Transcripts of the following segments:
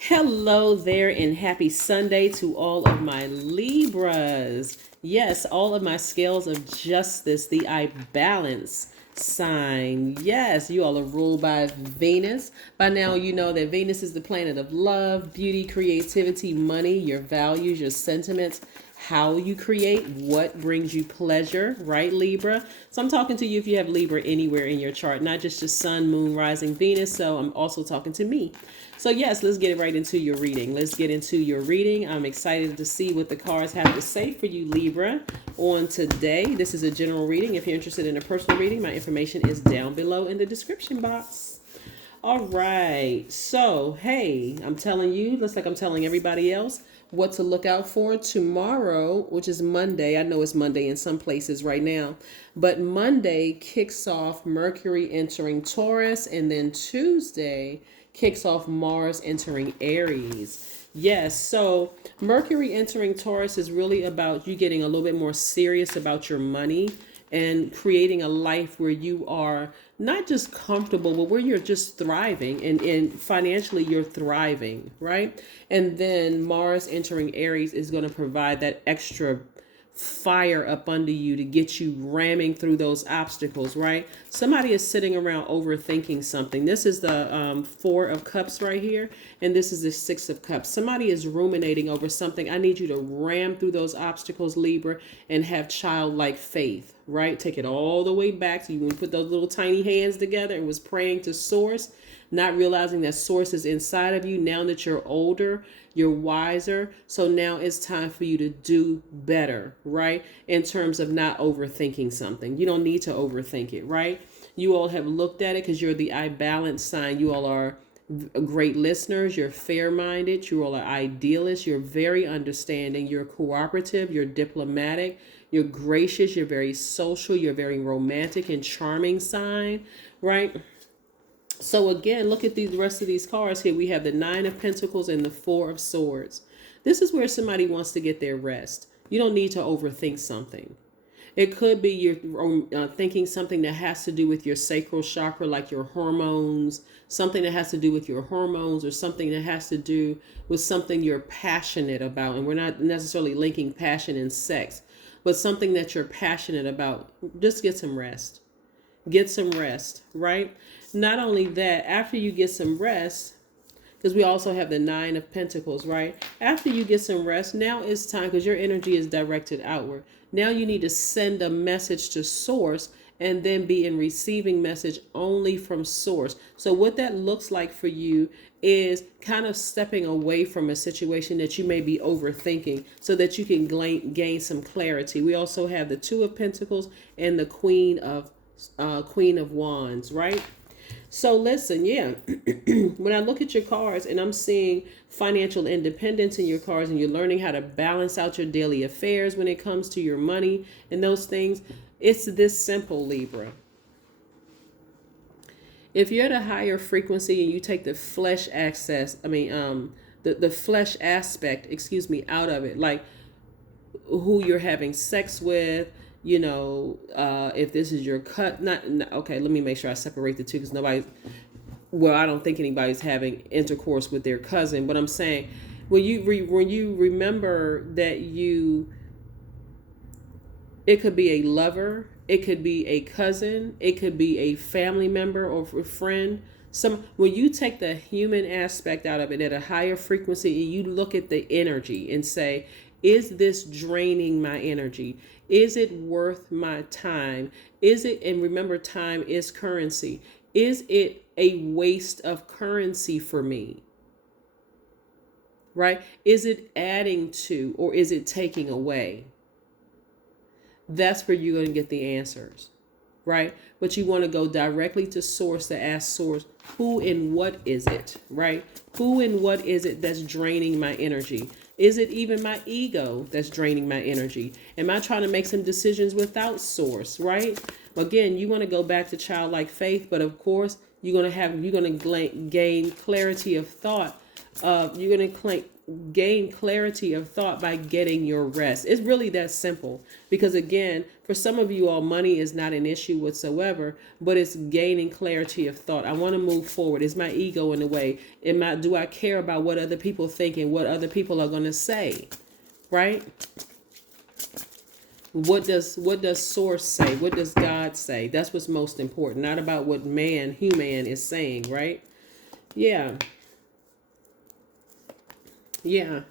Hello there, and happy Sunday to all of my Libras. Yes, all of my scales of justice, the I balance sign. Yes, you all are ruled by Venus. By now, you know that Venus is the planet of love, beauty, creativity, money, your values, your sentiments, how you create, what brings you pleasure, right, Libra? So I'm talking to you if you have Libra anywhere in your chart, not just your sun, moon, rising, Venus. So I'm also talking to me. So yes, let's get right into your reading. Let's get into your reading. I'm excited to see what the cards have to say for you, Libra, on today. This is a general reading. If you're interested in a personal reading, my information is down below in the description box. All right. So, hey, I'm telling you, looks like I'm telling everybody else what to look out for tomorrow, which is Monday. I know it's Monday in some places right now, but Monday kicks off Mercury entering Taurus, and then Tuesday kicks off Mars entering Aries. Yes, so Mercury entering Taurus is really about you getting a little bit more serious about your money and creating a life where you are not just comfortable, but where you're just thriving and financially you're thriving, right? And then Mars entering Aries is going to provide that extra fire up under you to get you ramming through those obstacles, right? Somebody is sitting around overthinking something. This is the Four of Cups right here, and this is the Six of Cups. Somebody is ruminating over something. I need you to ram through those obstacles, Libra, and have childlike faith, right? Take it all the way back to you when you put those little tiny hands together and was praying to Source, not realizing that Source is inside of you. Now that you're older, you're wiser. So now it's time for you to do better, right? In terms of not overthinking something. You don't need to overthink it, right? You all have looked at it because you're the I balance sign. You all are great listeners. You're fair-minded. You all are idealists. You're very understanding. You're cooperative. You're diplomatic. You're gracious. You're very social. You're very romantic and charming sign, right? So again, look at the rest of these cards here. We have the Nine of Pentacles and the Four of Swords. This is where somebody wants to get their rest. You don't need to overthink something. It could be you're thinking something that has to do with your sacral chakra, like your hormones, something that has to do with your hormones, or something that has to do with something you're passionate about. And we're not necessarily linking passion and sex, but something that you're passionate about. Just get some rest. Get some rest, right? Not only that, after you get some rest, because we also have the Nine of Pentacles, right? After you get some rest, now it's time, because your energy is directed outward. Now you need to send a message to Source and then be in receiving message only from Source. So what that looks like for you is kind of stepping away from a situation that you may be overthinking so that you can gain some clarity. We also have the Two of Pentacles and the Queen of Wands, right? So listen, yeah, when I look at your cards and I'm seeing financial independence in your cards, and you're learning how to balance out your daily affairs when it comes to your money and those things, it's this simple, Libra. If you're at a higher frequency and you take the flesh the flesh aspect, out of it, like who you're having sex with, if this is your okay, let me make sure I separate the two, because I don't think anybody's having intercourse with their cousin, but I'm saying when you remember that it could be a lover, it could be a cousin, it could be a family member or a friend. When you take the human aspect out of it at a higher frequency, and you look at the energy and say, is this draining my energy? Is it worth my time? And remember, time is currency. Is it a waste of currency for me? Right? Is it adding to, or is it taking away? That's where you're going to get the answers, right? But you want to go directly to Source to ask Source, who and what is it, right? Who and what is it that's draining my energy? Is it even my ego that's draining my energy? Am I trying to make some decisions without Source, right? Again, you want to go back to childlike faith, but of course, you're going to gain clarity of thought You're going to gain clarity of thought by getting your rest. It's really that simple. Because again, for some of you all, money is not an issue whatsoever, but it's gaining clarity of thought. I want to move forward. Is my ego in the way? Do I care about what other people think and what other people are going to say? Right? What does source say? What does God say? That's what's most important. Not about what human is saying, right? Yeah. Yeah.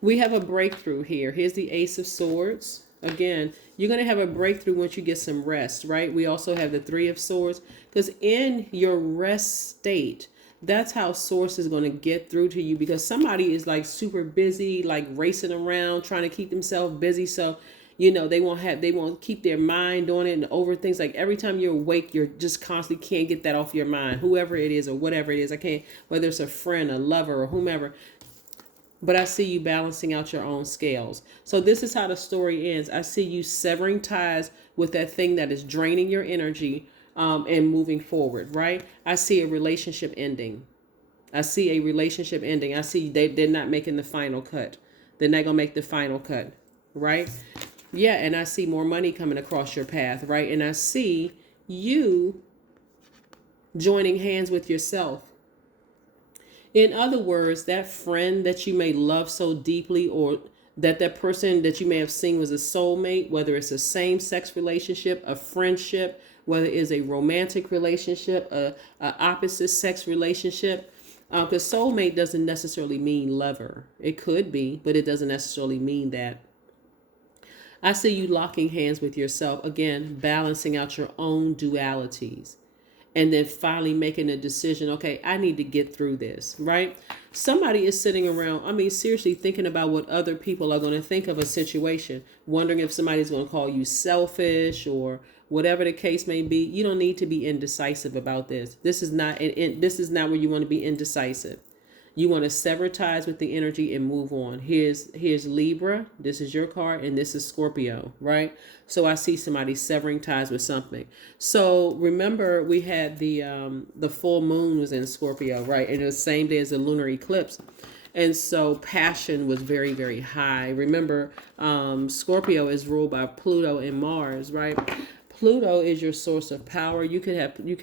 We have a breakthrough here. Here's the Ace of Swords. Again, you're going to have a breakthrough once you get some rest, right? We also have the Three of Swords. Because in your rest state, that's how source is going to get through to you, because somebody is like super busy, like racing around, trying to keep themselves busy. So, they won't keep their mind on it and over things. Like every time you're awake, you're just constantly can't get that off your mind, whoever it is or whatever it is. I can't, whether it's a friend, a lover, or whomever. But I see you balancing out your own scales. So this is how the story ends. I see you severing ties with that thing that is draining your energy, and moving forward, right? I see a relationship ending. I see a relationship ending. I see they're not making the final cut. They're not going to make the final cut, right? Yeah, and I see more money coming across your path, right? And I see you joining hands with yourself. In other words, that friend that you may love so deeply, or that person that you may have seen was a soulmate, whether it's a same-sex relationship, a friendship, whether it is a romantic relationship, a opposite sex relationship, because soulmate doesn't necessarily mean lover. It could be, but it doesn't necessarily mean that. I see you locking hands with yourself, again, balancing out your own dualities. And then finally making a decision, okay, I need to get through this, right? Somebody is sitting around, seriously thinking about what other people are going to think of a situation, wondering if somebody's going to call you selfish or whatever the case may be. You don't need to be indecisive about this. This is not where you want to be indecisive. You want to sever ties with the energy and move on. Here's Libra. This is your card, and this is Scorpio, right? So I see somebody severing ties with something. So remember, we had the full moon was in Scorpio, right? And it was the same day as the lunar eclipse. And so passion was very, very high. Remember, Scorpio is ruled by Pluto and Mars, right? Pluto is your source of power. You could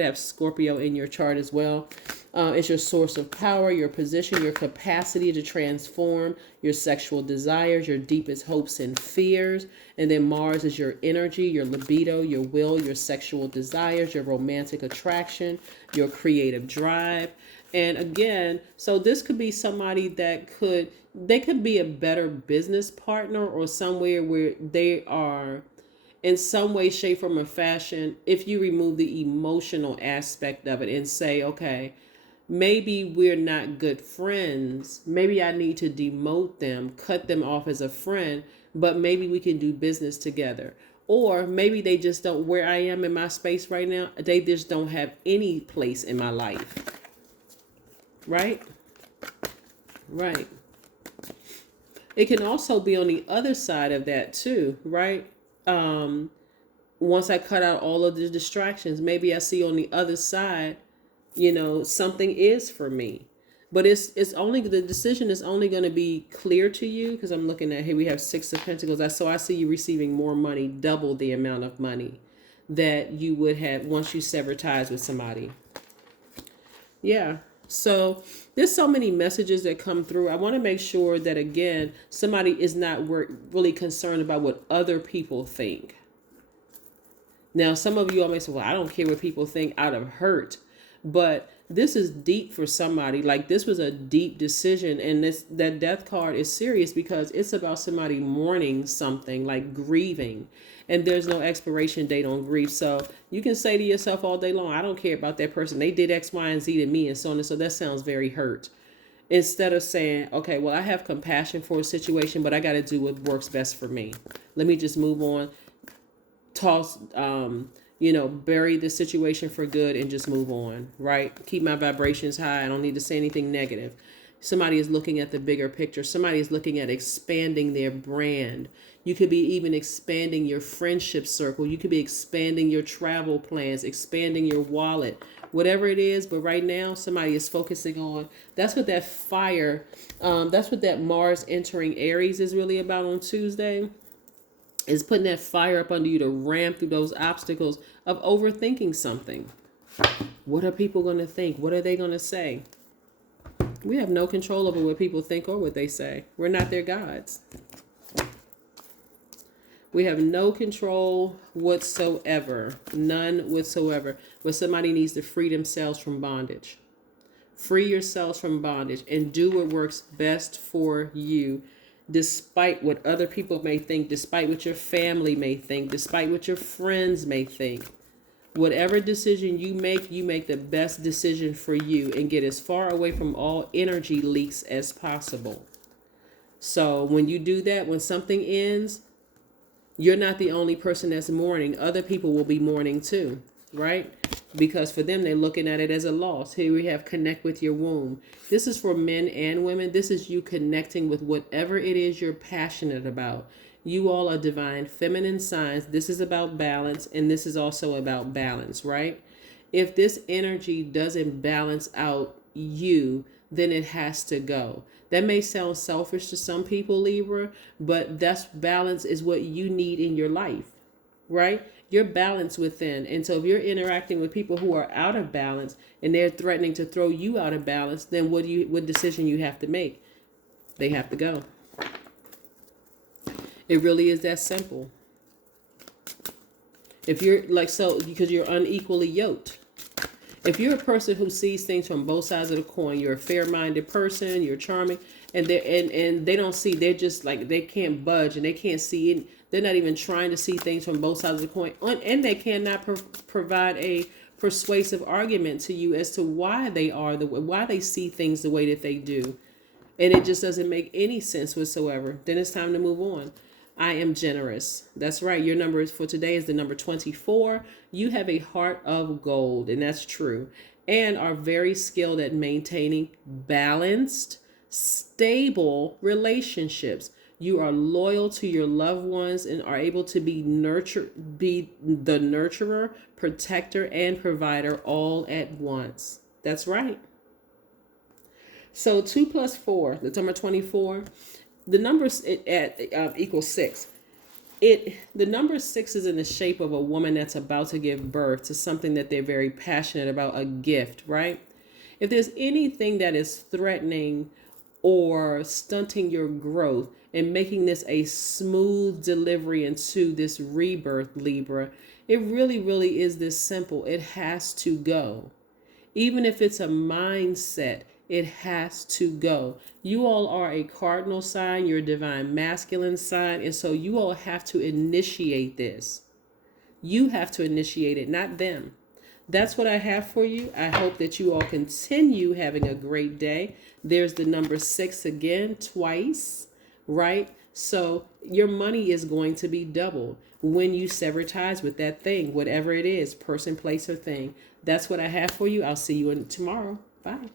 have Scorpio in your chart as well. It's your source of power, your position, your capacity to transform, your sexual desires, your deepest hopes and fears. And then Mars is your energy, your libido, your will, your sexual desires, your romantic attraction, your creative drive. And again, so this could be somebody they could be a better business partner, or somewhere where they are in some way, shape, form, or fashion. If you remove the emotional aspect of it and say, okay, maybe we're not good friends. Maybe I need to demote them, cut them off as a friend, but maybe we can do business together. Or maybe they just don't, where I am in my space right now, they just don't have any place in my life. Right? Right. It can also be on the other side of that too, right? Once I cut out all of the distractions, maybe I see on the other side, something is for me. But it's only, the decision is only going to be clear to you, because I'm looking at here, we have Six of Pentacles. So I see you receiving more money, double the amount of money that you would have once you sever ties with somebody. Yeah. So there's so many messages that come through. I want to make sure that, again, somebody is not really concerned about what other people think. Now, some of you all may say, well, I don't care what people think out of hurt. But this is deep for somebody. Like, this was a deep decision. And that death card is serious, because it's about somebody mourning something, like grieving. And there's no expiration date on grief. So you can say to yourself all day long, I don't care about that person. They did X, Y, and Z to me, and so on. And so that sounds very hurt. Instead of saying, okay, well, I have compassion for a situation, but I got to do what works best for me. Let me just move on. Toss, bury the situation for good and just move on, right? Keep my vibrations high. I don't need to say anything negative. Somebody is looking at the bigger picture. Somebody is looking at expanding their brand. You could be even expanding your friendship circle. You could be expanding your travel plans, expanding your wallet, whatever it is. But right now, somebody is focusing on, that's what that fire, that's what that Mars entering Aries is really about on Tuesday, is putting that fire up under you to ram through those obstacles of overthinking something. What are people going to think? What are they going to say? We have no control over what people think or what they say. We're not their gods. We have no control whatsoever. None whatsoever. But somebody needs to free themselves from bondage. Free yourselves from bondage and do what works best for you, despite what other people may think, despite what your family may think, despite what your friends may think. Whatever decision you make the best decision for you and get as far away from all energy leaks as possible. So when you do that, when something ends, you're not the only person that's mourning. Other people will be mourning too, right? Because for them, they're looking at it as a loss. Here we have connect with your womb. This is for men and women. This is you connecting with whatever it is you're passionate about. You all are divine feminine signs. This is about balance, and this is also about balance, right? If this energy doesn't balance out you, then it has to go. That may sound selfish to some people, Libra, but that's balance is what you need in your life, right? You're balanced within. And so if you're interacting with people who are out of balance and they're threatening to throw you out of balance, then what decision you have to make? They have to go. It really is that simple. If you're because you're unequally yoked. If you're a person who sees things from both sides of the coin, you're a fair-minded person, you're charming, and they don't see, they're just like, they can't budge and they can't see it. They're not even trying to see things from both sides of the coin, and they cannot provide a persuasive argument to you as to why they see things the way that they do, and it just doesn't make any sense whatsoever. Then it's time to move on. I am generous. That's right. Your number for today is the number 24. You have a heart of gold, and that's true, and are very skilled at maintaining balanced, stable relationships. You are loyal to your loved ones and are able to be the nurturer, protector, and provider all at once. That's right. So 2 plus 4, the number 24. The numbers equals 6. The number 6 is in the shape of a woman that's about to give birth to something that they're very passionate about, a gift, right? If there's anything that is threatening or stunting your growth and making this a smooth delivery into this rebirth, Libra, it really, really is this simple. It has to go. Even if it's a mindset, it has to go. You all are a cardinal sign. You're a divine masculine sign. And so you all have to initiate this. You have to initiate it, not them. That's what I have for you. I hope that you all continue having a great day. There's the number 6 again, twice, right? So your money is going to be doubled when you sever ties with that thing, whatever it is, person, place, or thing. That's what I have for you. I'll see you tomorrow. Bye.